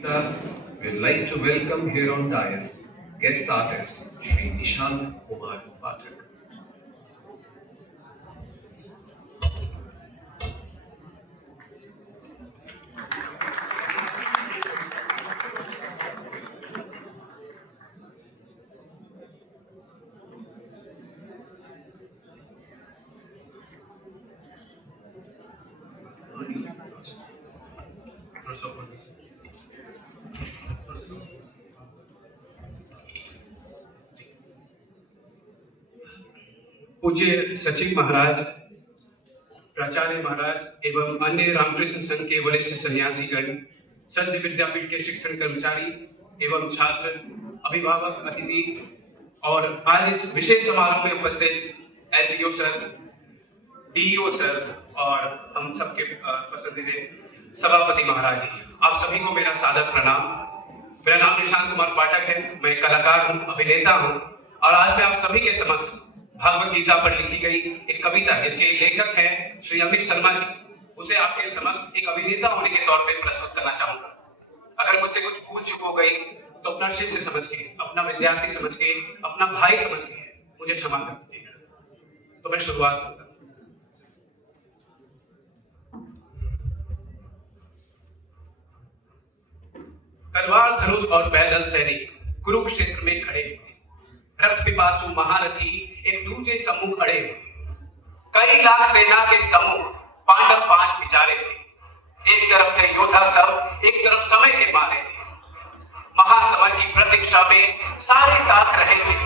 We'd like to welcome here on dais guest artist Shri Nishant Kumar Pathak. पूज्य सचिव महाराज, प्राचार्य महाराज एवं अन्य रामकृष्ण संघ के वरिष्ठ सन्यासीगण, संत विद्यापीठ के शिक्षण कर्मचारी एवं छात्र, अभिभावक, अतिथि और आज इस विशेष समारोह में उपस्थित एसडीओ सर, डीईओ सर और हम सबके पसंदीदा सभापति महाराज जी, आप सभी को मेरा सादर प्रणाम। मेरा नाम निशांत कुमार पाठक है, मैं कलाकार हूँ, अभिनेता हूँ और आज मैं आप सभी के समक्ष भागवत गीता पर लिखी गई एक कविता जिसके लेखक हैं श्री अमित शर्मा जी, उसे आपके समक्ष एक अभिनेता होने के तौर पे प्रस्तुत करना चाहूंगा। अगर मुझसे कुछ भूल चूक हो गई तो अपना शिष्य समझ के, अपना विद्यार्थी समझ के, अपना भाई समझ के मुझे क्षमा कर दीजिएगा। तो मैं शुरुआत करूंगा। तलवार, धनुष और पैदल सैनिक कुरुक्षेत्र में खड़े हुए, रक्त पिपासु महारथी एक दूजे सम्मुख अड़े हुए। कई लाख सेना के समूह पांडव 5 बिचारे थे। एक तरफ थे योद्धा सब, एक तरफ समय के मारे थे। महासमर की प्रतीक्षा में सारे ताक रहे थे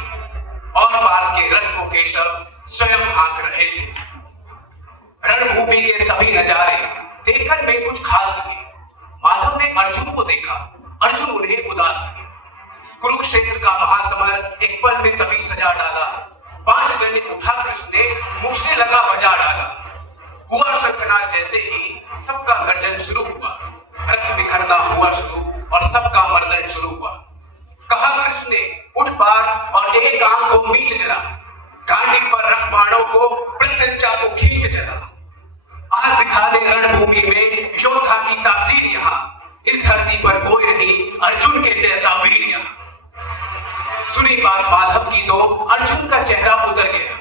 और पार के रथ को केशव स्वयं हाँक रहे थे। रणभूमि के सभी नजारे देखने में कुछ खास लगे। माधव ने अर्जुन को देखा, अर्जुन उन्हें उदास लगे। कुरुक्षेत्र का महासमर एक पल में तभी सजा डाला। 5 जने उठा कृष्ण ने मुख से लगा बजा डाला। हुआ शंखनाद जैसे ही सबका गर्जन शुरू हुआ। रक्त बिखरना हुआ शुरू और सबका मर्दन शुरू हुआ। कहा कृष्ण ने, उठ पार और एक आंख को मीच जरा। गांडी पर रख बाणों को, प्रत्यंचा को खींच जरा। आज दिखा दे रणभूमि में योद्धा की तासीर यहाँ। इस धरती पर कोई नहीं अर्जुन के जैसा वीर यहाँ। सुनी बात माधव की तो अर्जुन का चेहरा उतर गया।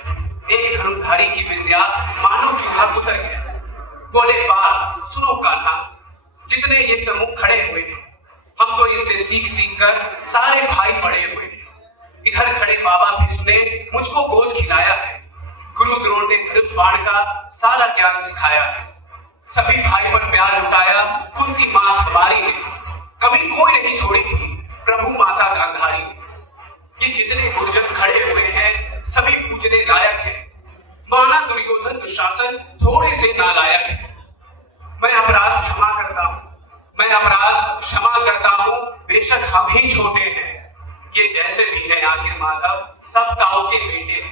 एक धनुर्धारी की विद्या मानो चूहा उतर गया। बोले, बात सुनो कान्हा, जितने ये समूह खड़े हुए हैं, हम तो इसे सीख सीख कर सारे भाई पड़े हुए हैं। इधर खड़े बाबा भीष्म ने मुझको गोद खिलाया है। गुरु द्रोण ने धनुष बाण का सारा ज्ञान सिखाया है। सभी भाई पर प्यार लुटाया कुंती मां हमारी ने। कभी कोई नहीं छोड़ी थी प्रभु माता गांधारी। ये जितने गुरुजन खड़े हुए हैं सभी पूजने लायक हैं। माना दुर्योधन दुशासन थोड़े से नालायक है। मैं अपराध क्षमा करता हूँ, मैं अपराध क्षमा करता हूँ, बेशक हम ही छोटे हैं। ये जैसे भी है आखिर माधव सब ताऊ के बेटे हैं।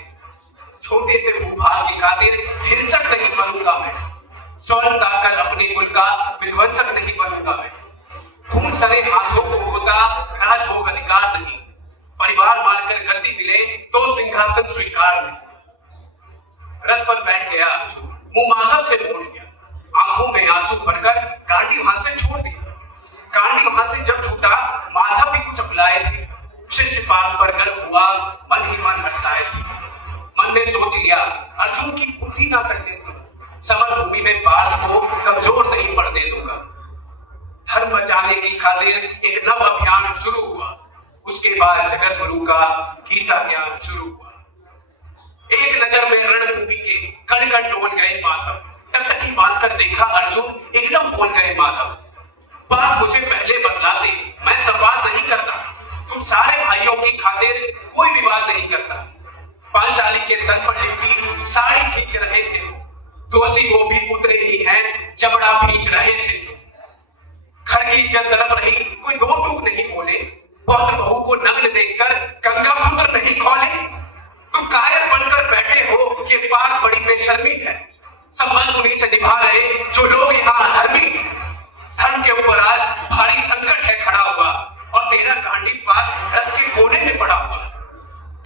छोटे से भूभाल की खातिर हिंसक नहीं बनूंगा मैं। स्वर्ण ताकर अपने कुल का विध्वंसक नहीं बनूंगा मैं। खून सने हाथों को होता राजभोग अधिकार नहीं। परिवार मानकर गद्दी मिले तो सिंहासन स्वीकार नहीं। रथ पर बैठ गया अर्जुन, मुंह माधव से बोल गया। आंखों में आंसू भरकर गांडी वहां से छोड़ दी। गांडी वहां से जब छूटा माधव भी कुछ अपलाए थे। शिष्य पाद पर गर्व हुआ, मन ही मन हर्षाए थे। मन ने सोच लिया अर्जुन की बुद्धि ना सकते थे। समर भूमि में पार्थ को कमजोर नहीं पड़ने दूंगा। धर्म बचाने की खातिर एक नव अभियान शुरू हुआ। उसके बाद जगत गुरु का गीता ज्ञान शुरू हुआ। एक नजर में रणभूमि के कण कण डोल गए माधव। टकटकी बांधकर देखा अर्जुन, एकदम बोल गए माधव, बात मुझे पहले बतला दे, मैं सवाल नहीं करता। तुम सारे भाइयों की खातिर कोई विवाद नहीं करता। पांचाली के तन पर लिपटी साड़ी खींच रहे थे। दोषी वो भी पुत्र ही हैं, जबड़ा खींच रहे थे। घर की इज्जत तड़प रही, कोई दो टूक नहीं बोले। पौत्र बहू को नग्न देखकर गंगा पुत्र नहीं खोले। तुम कायर बनकर बैठे हो, ये बात बड़ी बेशर्मी है। संबंध उन्हीं से निभा रहे जो लोग यहाँ अधर्मी हैं। धर्म के ऊपर आज भारी संकट है खड़ा हुआ और तेरा गांडी पात रथ के कोने में पड़ा हुआ।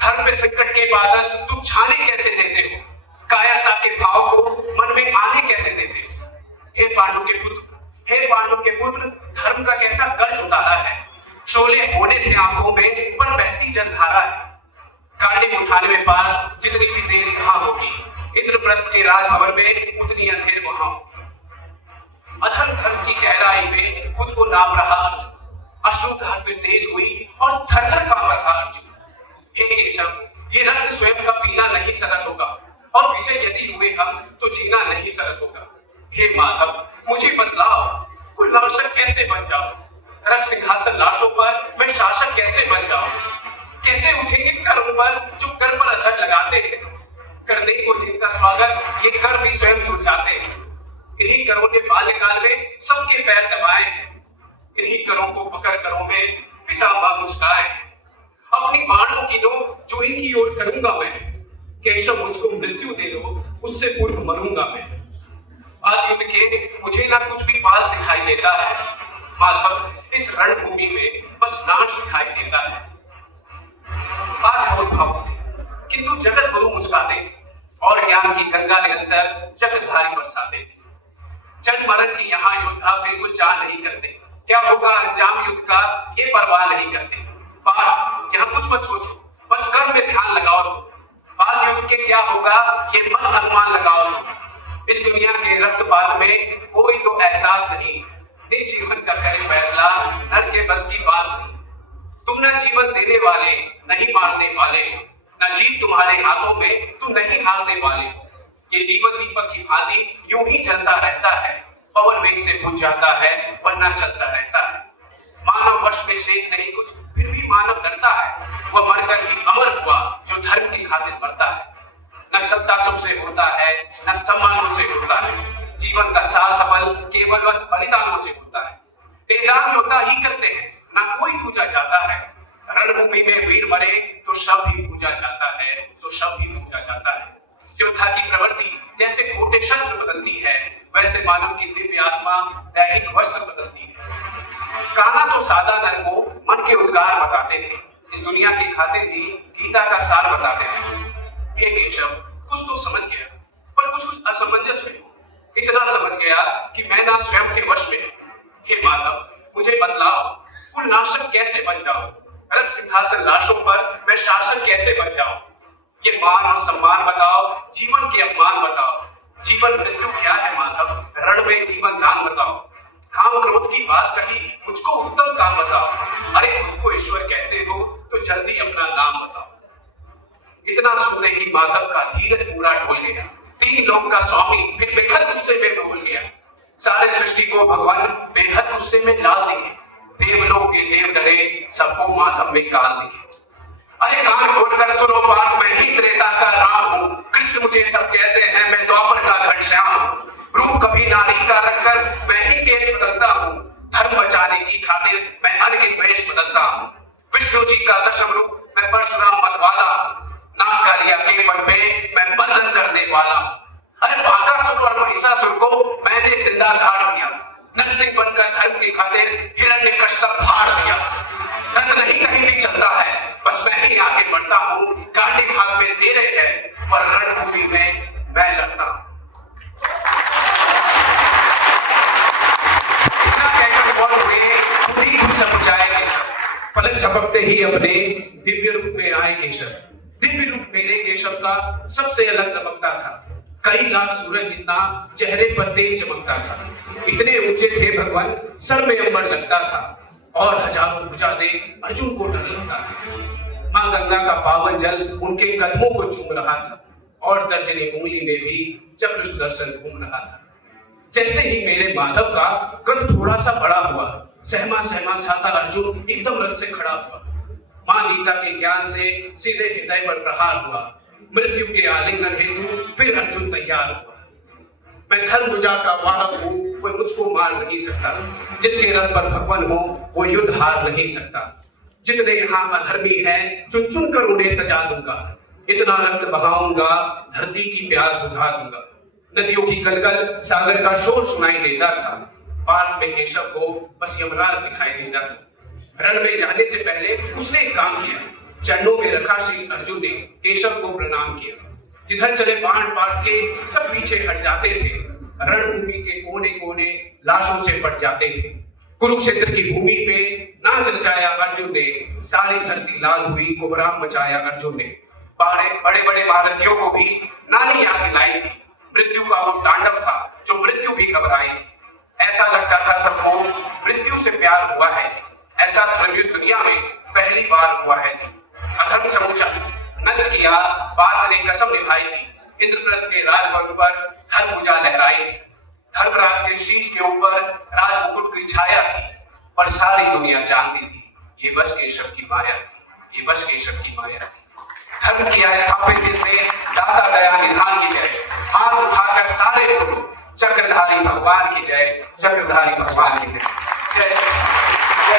धर्म पे संकट के बादल तुम छाने कैसे देते हो? कायरता के भाव को मन में आने कैसे देते हो? हे पांडु के पुत्र, हे पांडु के पुत्र, धर्म का कैसा गर्ज उतारा है। शोले होने थे आंखों में पर बहती जलधारा है। कांटे उठाने में पार जितनी भी देरी कहां होगी, इंद्रप्रस्थ के राजभवन में उतनी अंधेर वहां होगी। अधर धर्म की गहराई में खुद को नाप रहा अर्जुन, अश्रुधार में तेज हुई और थर-थर कांप रहा अर्जुन। हे केशव, ये रक्त स्वयं का पीना नहीं सरल होगा और विजय यदि हुए हम तो जीना नहीं सरल होगा। हे माधव, मुझे बतलाओ, कुल नाशक कैसे बन जाऊं? रख सिंहासन लाशों पर मैं शासक कैसे बन जाऊं? कैसे उठेंगे करों पर जो कर पर अधर लगाते हैं? करने को जिनका स्वागत ये कर भी स्वयं जुट जाते हैं। इन्हीं करों ने बाल्यकाल में सबके पैर दबाए हैं। इन्हीं करों को पकड़ करों में पिता मां मुस्काए हैं। अपनी बाणों की लो जो इनकी ओर करूंगा मैं। केशव, मुझको मृत्यु दे दो, उससे पूर्व मरूंगा मैं। आज युद्ध के मुझे ना कुछ भी पास दिखाई देता है माधव, इस रणभूमि में बस नाश दिखाई देता है। बात बहुत भावुक थी, किंतु जगत गुरु मुस्काते और ज्ञान की गंगा निरंतर जगतधारी बरसाते। जन्म मरण की यहाँ योद्धा बिल्कुल जान नहीं करते, क्या होगा अंजाम युद्ध का ये परवाह नहीं करते। बात यहाँ कुछ मत सोचो, बस कर्म में ध्यान लगाओ तो। बाद युद्ध के क्या होगा ये मत अनुमान लगाओ तो। इस दुनिया के रक्तपात में कोई तो एहसास नहीं, निज जीवन का खैर फैसला नर के बस की बात नहीं। तुम न जीवन देने वाले, नहीं मारने वाले, न जीत तुम्हारे हाथों में, तुम नहीं हारने वाले। ये जीवन दीपक की भांति यूं ही जलता रहता है, पवन वेग से बुझ जाता है वरना चलता रहता है। मानव वश में शेष नहीं कुछ, फिर भी मानव डरता है। वह मरकर ही अमर हुआ जो धर्म की खातिर मरता है। न सत्ता सुख से होता है, न सम्मानों से होता है। जीवन का सार सफल केवल बस बलिदानों से होता है। तेजाब योद्धा ही करते हैं, न कोई पूजा जाता है। रणभूमि में वीर मरे तो शव भी पूजा जाता है, तो शव भी पूजा जाता है। योद्धा की प्रवृत्ति जैसे खोटे शस्त्र बदलती है, वैसे मानव की दिव्य आत्मा दैहिक वस्त्र बदलती है। कान्हा तो सादा नर को मन के उद्गार बताते थे, इस दुनिया की खातिर ही गीता का सार बताते थे। हे केशव, कुछ तो समझ गया पर कुछ असमंजस में। इतना समझ गया कि मैं ना स्वयं के वश में। हे माधव, मुझे बतलाओ, कुल नाशक कैसे बन जाऊं? रक्त सिंहासन लाशों पर मैं शासक कैसे बन जाऊं? ये मान और सम्मान बताओ, जीवन के अपमान बताओ। जीवन मृत्यु क्या है माधव? रण में जीवन दान बताओ। काम क्रोध की बात कही, मुझको उत्तम काम बताओ। अरे खुद को ईश्वर कहते हो तो जल्दी अपना नाम बताओ। इतना सुनते ही माधव का धीरज पूरा डोल गया। तीन लोक का स्वामी फिर बेहद गुस्से में डोल गया। सारे सृष्टि को भगवान बेहद गुस्से में डाल दिखे। देवलोक के देव डरे, सबको माधव में काल दिखे। अरे कान खोलकर सुनो बात, मैं ही त्रेता का राम हूँ। कृष्ण मुझे सब कहते हैं, मैं द्वापर का घनश्याम हूँ। रूप कभी नारी का रखकर मैं ही केश बदलता हूँ। धर्म बचाने की खातिर मैं अनगिनत वेश बदलता हूँ। विष्णु जी का दशम रूप मैं परशुराम मतवाला। नागकालिया के पट पे मैं बंधन करने वाला। अरे बाकासुर और महिषासुर को मैंने जिंदा गाड़ दिया। नरसिंह बनकर धर्म की खातिर हिरण्यकश्यप फाड़ दिया। रंग नहीं कहीं भी चलता है, बस मैं ही आगे बढ़ता हूँ। कांटे भाग में तेरे है पर रणभूमि में मैं लड़ता हूँ। पलक झपकते ही अपने दिव्य रूप में आए केशव। दिव्य रूप मेरे केशव का सबसे अलग दमकता था। कई लाख सूरज जितना चेहरे पर तेज चमकता था। इतने ऊंचे थे भगवान, सर में अंबर लगता था और हजारों भुजा दे अर्जुन को डर लगता था। मां गंगा का पावन जल उनके कदमों को चूम रहा था और दर्जनी उंगली में भी चक्र सुदर्शन घूम रहा था। जैसे ही मेरे माधव का कद थोड़ा सा बड़ा हुआ, सहमा सहमा सा था अर्जुन एकदम रस से खड़ा हुआ। मां गीता के ज्ञान से सीधे हृदय पर प्रहार हुआ। मृत्यु के आलिंगन हेतु फिर अर्जुन तैयार हुआ। मैं धर्मभुजा का वाहक हूँ, कोई मुझको मार नहीं सकता। जिसके रथ पर भगवान हो वो युद्ध हार नहीं सकता। जितने यहाँ अधर्मी हैं, चुन चुन कर उन्हें सजा दूंगा। इतना रक्त बहाऊंगा, धरती की प्यास बुझा दूंगा। नदियों की कलकल, सागर का शोर सुनाई देता था। पार्थ में केशव को बस यमराज दिखाई देता था। रण में जाने से पहले उसने एक काम किया। चरणों में रखा शीश अर्जुन ने केशव को प्रणाम किया। जिधर चले बाण पार्थ के सब पीछे हट जाते थे। रणभूमि के कोने कोने लाशों से पट जाते थे। कुरुक्षेत्र की भूमि पे नाच नचाया अर्जुन ने, सारी धरती लाल हुई, कोहराम मचाया अर्जुन ने। बड़े बड़े महारथियों को भी नानी याद दिलाई थी। मृत्यु का वो तांडव था जो मृत्यु भी घबराई थी। ऐसा लगता था सबको मृत्यु से प्यार हुआ है जी। ऐसा धर्म दुनिया में पहली बार हुआ है जी। अधर्म समूचा नष्ट किया, पार्थ ने कसम निभाई थी। इंद्रप्रस्थ के राजभवन पर धर्म ध्वजा लहराई थी। धर्मराज के शीश के ऊपर राज मुकुट की छाया थी, पर सारी दुनिया जानती थी ये बस केशव की माया थी, ये बस केशव की माया थी। धर्म किया स्थापित जिसने, दाता दया निधान की जय। हाथ उठाकर सारे बोलो, चक्रधारी भगवान की जय, चक्रधारी भगवान की जय। जय